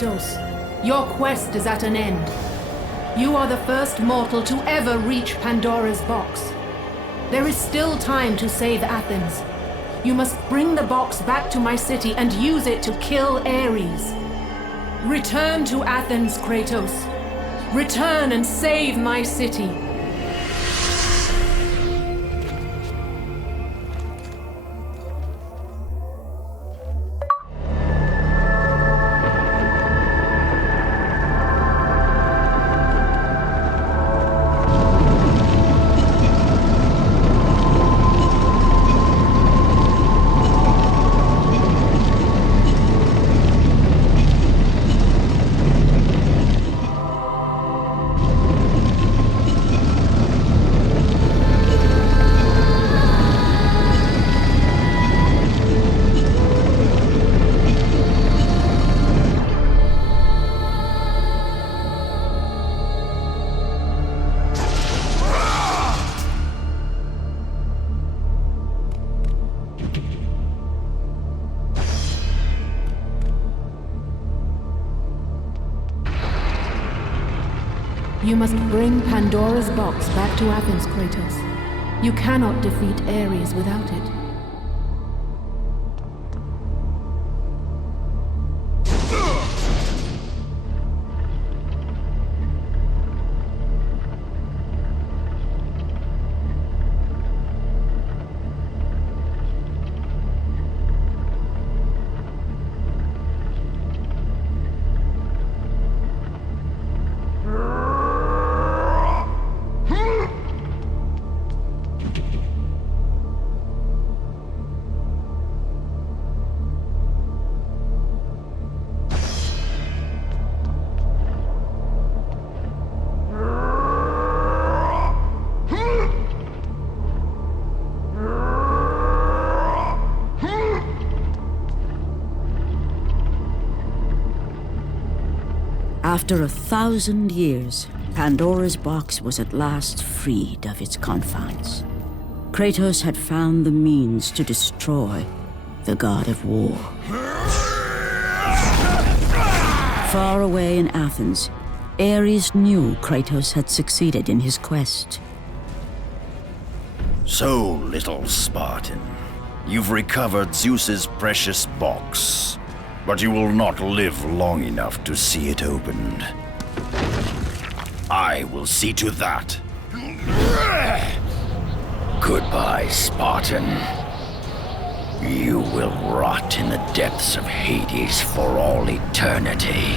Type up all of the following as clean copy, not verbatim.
Kratos, your quest is at an end. You are the first mortal to ever reach Pandora's box. There is still time to save Athens. You must bring the box back to my city and use it to kill Ares. Return to Athens, Kratos. Return and save my city. You must bring Pandora's box back to Athens, Kratos. You cannot defeat Ares without it. After 1,000 years, Pandora's box was at last freed of its confines. Kratos had found the means to destroy the god of war. Far away in Athens, Ares knew Kratos had succeeded in his quest. So, little Spartan, you've recovered Zeus's precious box. But you will not live long enough to see it opened. I will see to that. Goodbye, Spartan. You will rot in the depths of Hades for all eternity.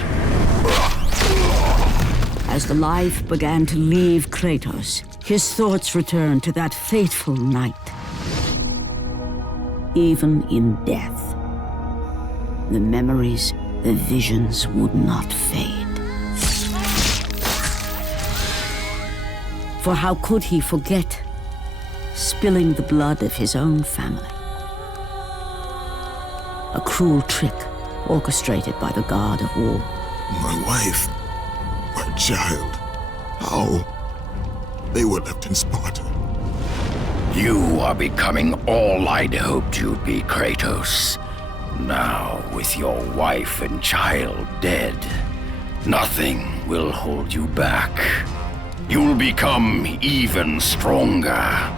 As the life began to leave Kratos, his thoughts returned to that fateful night. Even in death, the memories, the visions would not fade. For how could he forget spilling the blood of his own family? A cruel trick orchestrated by the god of war. My wife, my child, how? They were left in Sparta. You are becoming all I'd hoped you'd be, Kratos. Now, with your wife and child dead, nothing will hold you back. You'll become even stronger.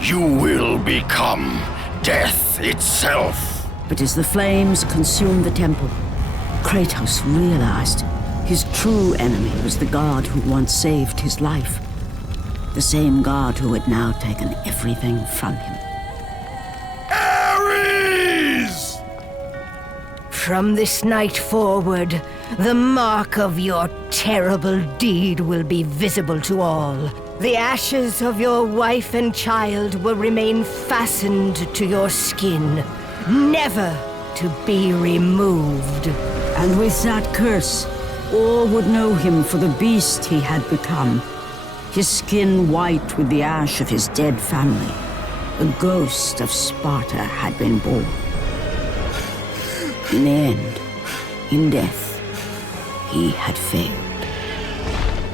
You will become death itself. But as the flames consumed the temple, Kratos realized his true enemy was the god who once saved his life. The same god who had now taken everything from him. Ares! From this night forward, the mark of your terrible deed will be visible to all. The ashes of your wife and child will remain fastened to your skin, never to be removed. And with that curse, all would know him for the beast he had become. His skin white with the ash of his dead family. The ghost of Sparta had been born. In the end, in death, he had failed.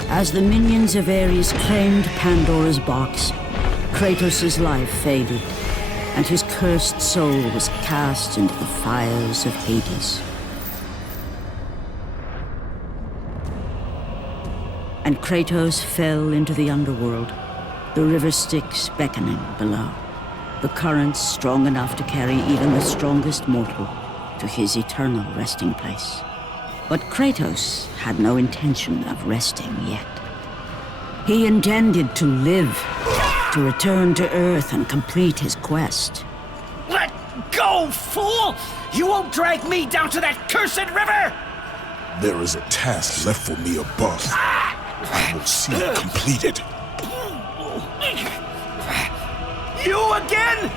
As the minions of Ares claimed Pandora's box, Kratos' life faded, and his cursed soul was cast into the fires of Hades. and Kratos fell into the underworld, the river Styx beckoning below, the currents strong enough to carry even the strongest mortal to his eternal resting place. But Kratos had no intention of resting yet. He intended to live, to return to Earth and complete his quest. Let go, fool! You won't drag me down to that cursed river! There is a task left for me above. I will see it completed. You again?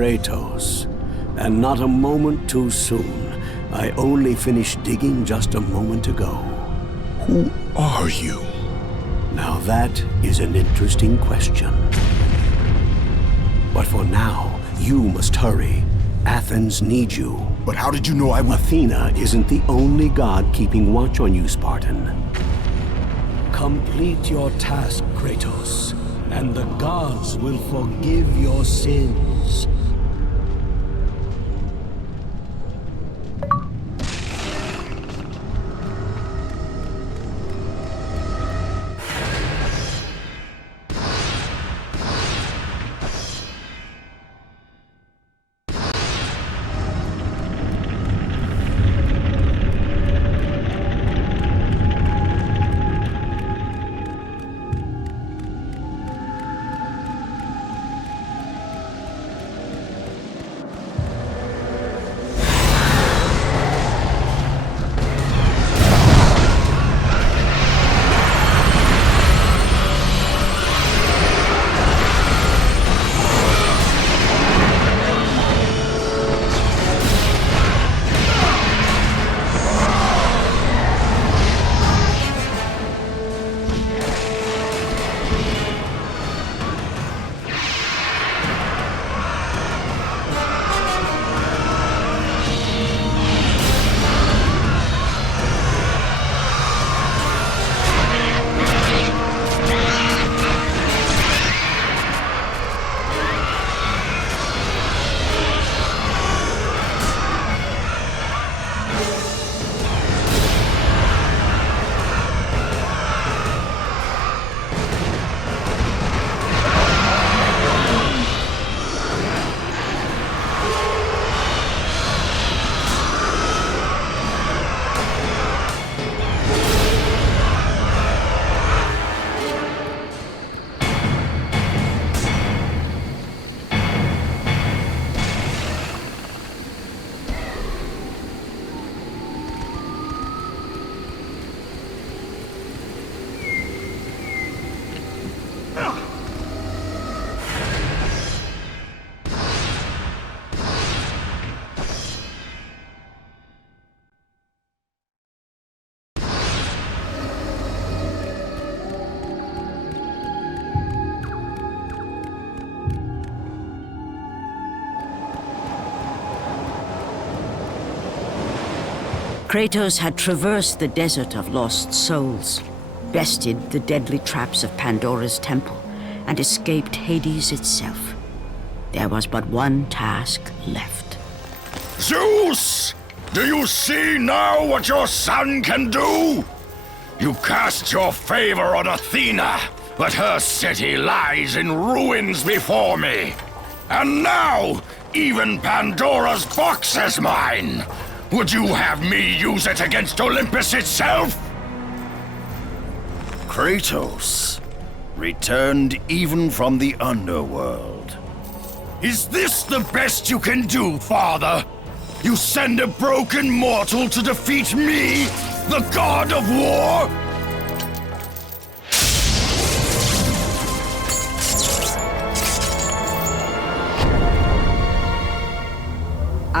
Kratos, and not a moment too soon. I only finished digging just a moment ago. Who are you? Now that is an interesting question. But for now, you must hurry. Athens needs you. But how did you know I would... Athena isn't the only god keeping watch on you, Spartan. Complete your task, Kratos, and the gods will forgive your sins. Kratos had traversed the desert of lost souls, bested the deadly traps of Pandora's temple, and escaped Hades itself. There was but one task left. Zeus! Do you see now what your son can do? You cast your favor on Athena, but her city lies in ruins before me. And now, even Pandora's box is mine. Would you have me use it against Olympus itself? Kratos, returned even from the underworld. Is this the best you can do, father? You send a broken mortal to defeat me, the god of war?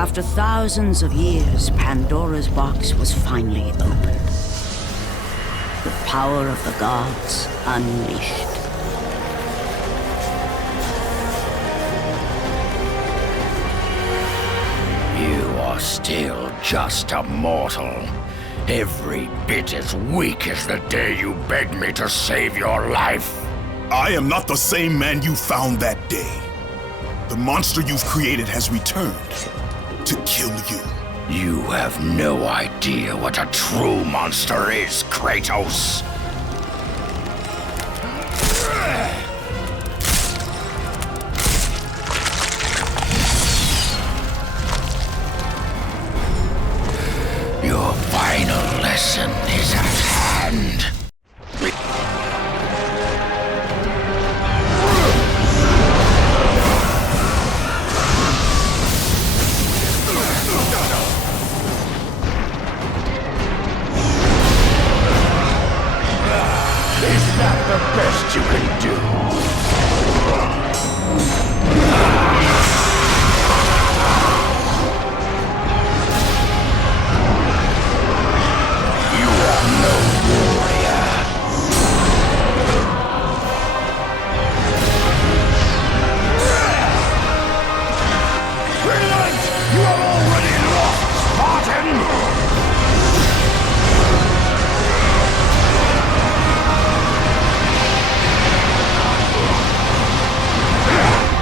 After thousands of years, Pandora's box was finally opened. The power of the gods unleashed. You are still just a mortal. Every bit as weak as the day you begged me to save your life. I am not the same man you found that day. The monster you've created has returned to kill you. You have no idea what a true monster is, Kratos. Your final lesson is at hand. Is that the best you can do? You are no warrior. Brilliant! You are already lost, Spartan!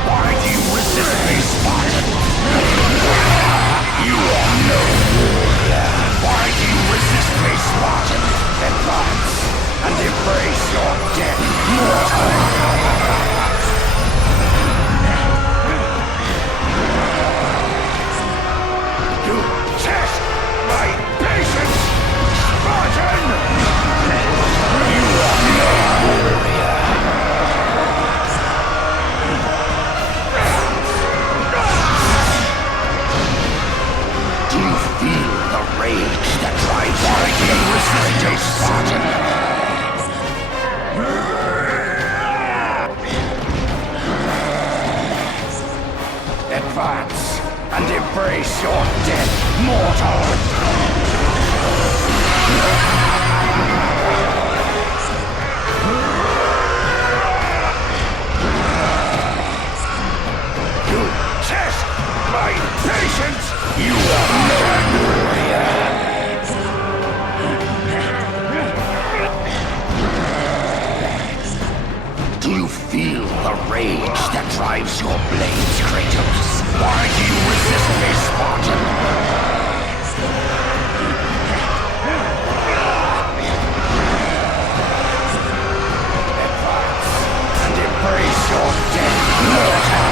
Why do you resist me, Spartan? You are no warrior. Why do you resist me, Spartan? Advance and embrace your death, mortal. You test my patience, Spartan! You are no warrior. Do you feel the rage that drives you to resist a Spartan? Advance and embrace your death, mortal! You test my patience! You are no warrior! Do you feel the rage that drives your blades, Kratos? Why do you resist me, Spartan? Advance and embrace your death, mortal!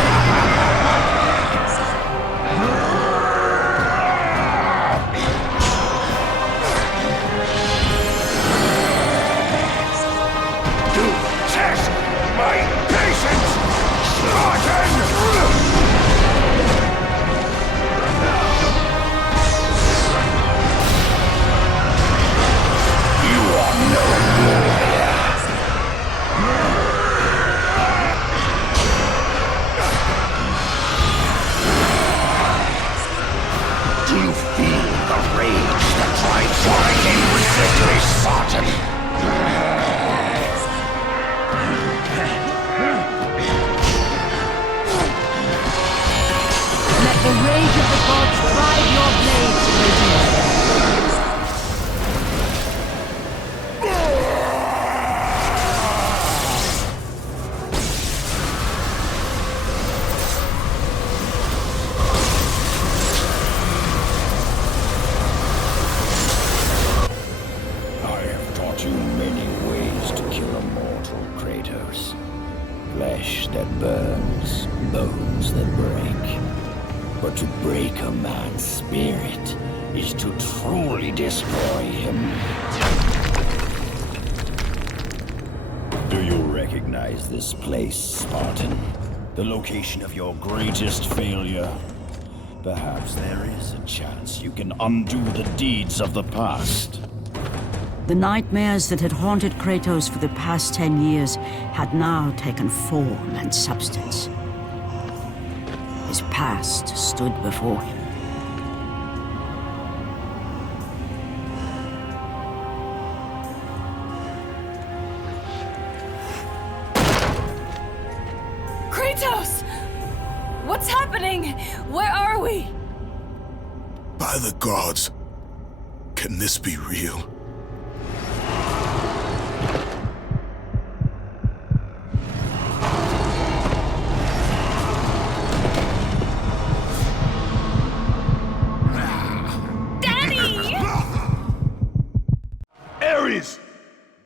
To test my patience, Spartan! You are no warrior. Do you feel the rage that drives you? Why do you resist me, Spartan? Let the rage of the gods drive your blades, Kratos. I have taught you many ways to kill a mortal, Kratos. Flesh that burns, bones that break. But to break a man's spirit is to truly destroy him. Do you recognize this place, Spartan? The location of your greatest failure? Perhaps there is a chance you can undo the deeds of the past. The nightmares that had haunted Kratos for the past 10 years had now taken form and substance. His past stood before him. Kratos! What's happening? Where are we? By the gods, can this be real?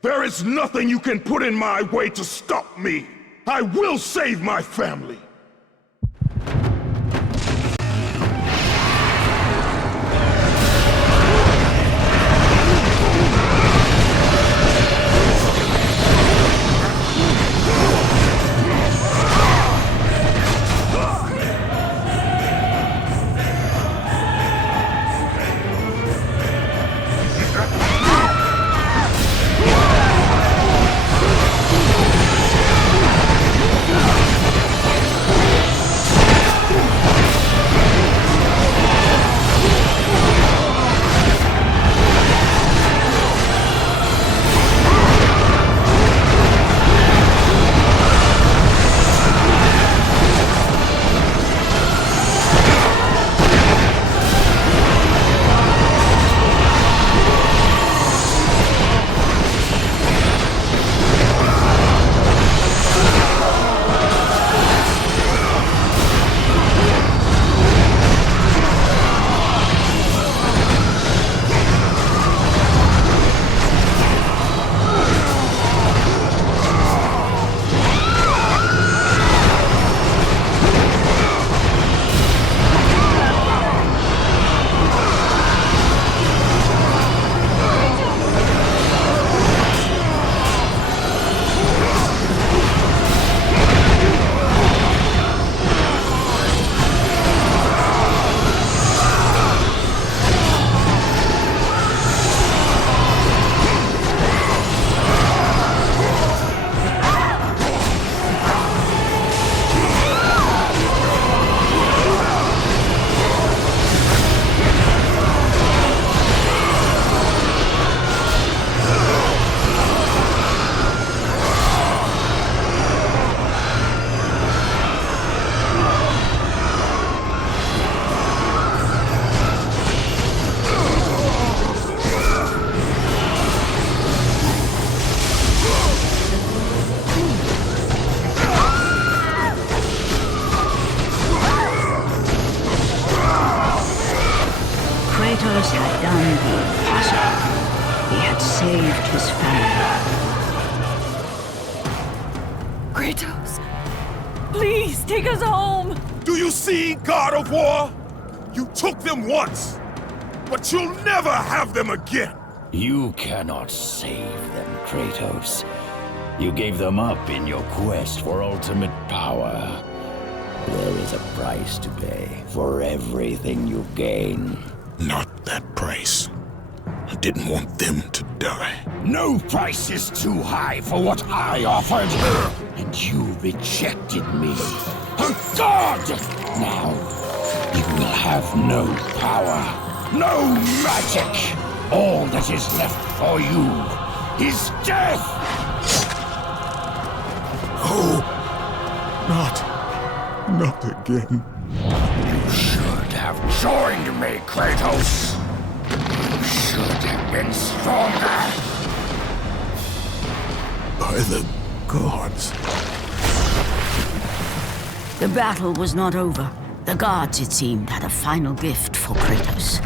There is nothing you can put in my way to stop me. I will save my family. Kratos had done the impossible. He had saved his family. Kratos, please take us home. Do you see, God of War? You took them once, but you'll never have them again. You cannot save them, Kratos. You gave them up in your quest for ultimate power. There is a price to pay for everything you gain. Not that price. I didn't want them to die. No price is too high for what I offered, and you rejected me. A god! Now, you will have no power, no magic. All that is left for you is death! Oh, not again. You should have joined me, Kratos. You should have been stronger. By the gods. The battle was not over. The gods, it seemed, had a final gift for Kratos.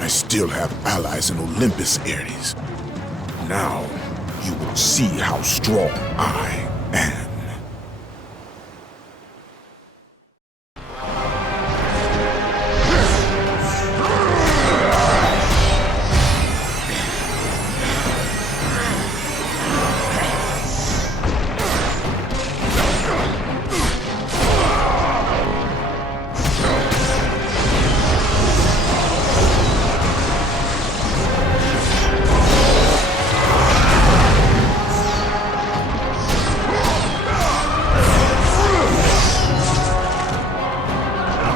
I still have allies in Olympus, Ares. Now, you will see how strong I am.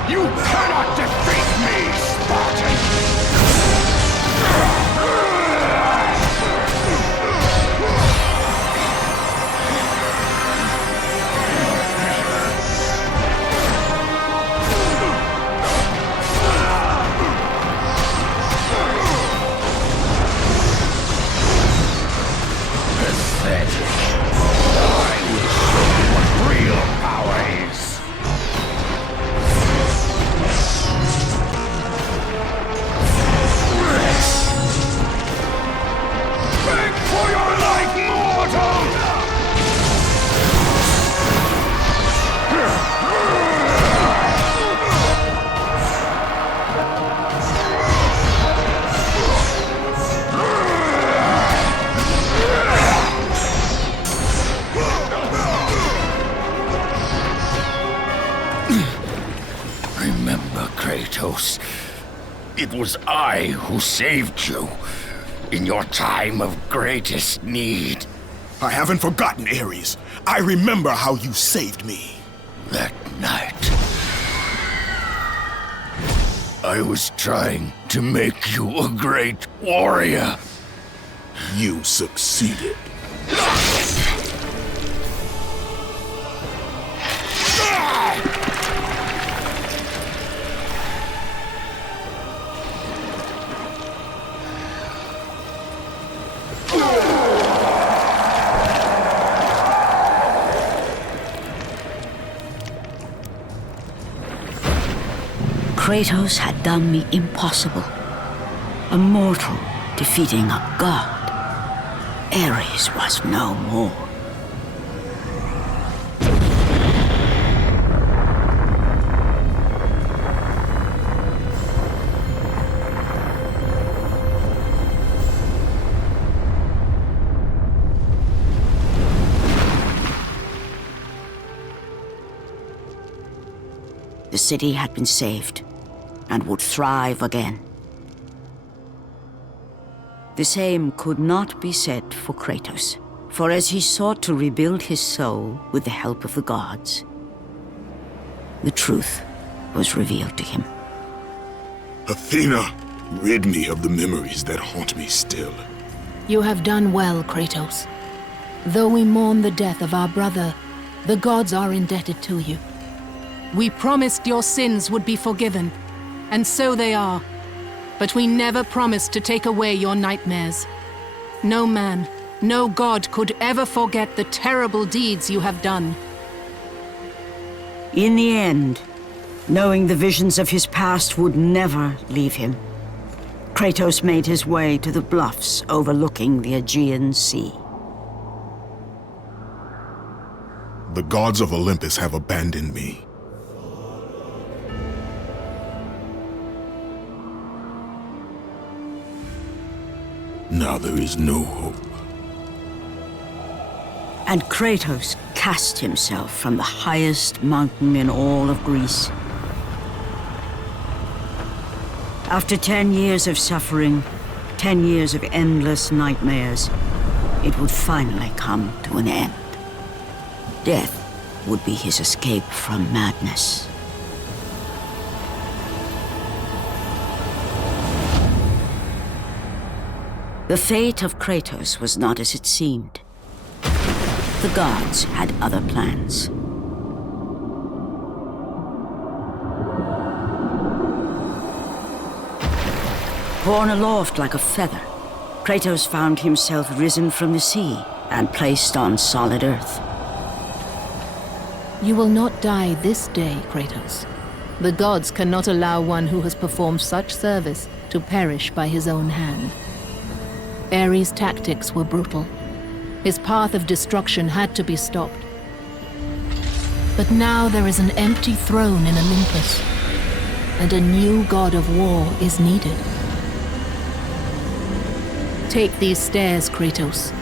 You cannot defeat me, Spartan! Pathetic. I will show you what real power is. remember, Kratos. It was I who saved you in your time of greatest need. I haven't forgotten, Ares. I remember how you saved me. That night, I was trying to make you a great warrior. You succeeded. Kratos had done the impossible. A mortal defeating a god. Ares was no more. The city had been saved and would thrive again. The same could not be said for Kratos, for as he sought to rebuild his soul with the help of the gods, the truth was revealed to him. Athena, rid me of the memories that haunt me still. You have done well, Kratos. Though we mourn the death of our brother, the gods are indebted to you. We promised your sins would be forgiven, and so they are. But we never promised to take away your nightmares. No man, no god could ever forget the terrible deeds you have done. In the end, knowing the visions of his past would never leave him, Kratos made his way to the bluffs overlooking the Aegean Sea. The gods of Olympus have abandoned me. Now there is no hope. And Kratos cast himself from the highest mountain in all of Greece. After 10 years of suffering, 10 years of endless nightmares, it would finally come to an end. Death would be his escape from madness. The fate of Kratos was not as it seemed. The gods had other plans. Borne aloft like a feather, Kratos found himself risen from the sea and placed on solid earth. You will not die this day, Kratos. The gods cannot allow one who has performed such service to perish by his own hand. Ares' tactics were brutal. His path of destruction had to be stopped. But now there is an empty throne in Olympus, and a new god of war is needed. Take these stairs, Kratos.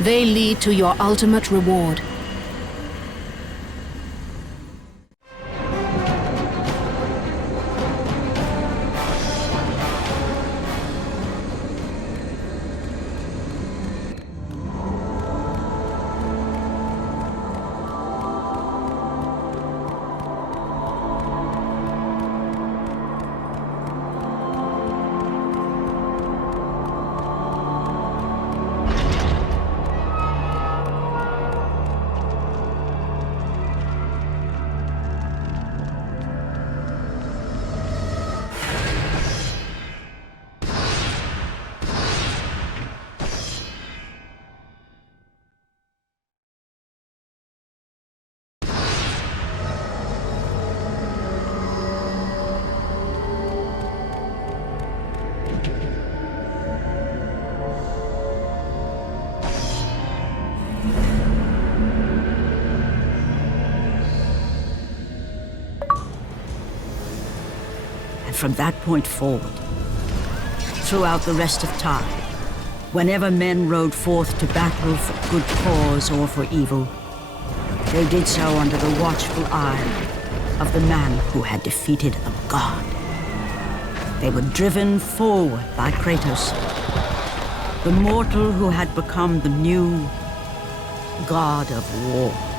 They lead to your ultimate reward. From that point forward, throughout the rest of time, whenever men rode forth to battle for good cause or for evil, they did so under the watchful eye of the man who had defeated a god. They were driven forward by Kratos, the mortal who had become the new god of war.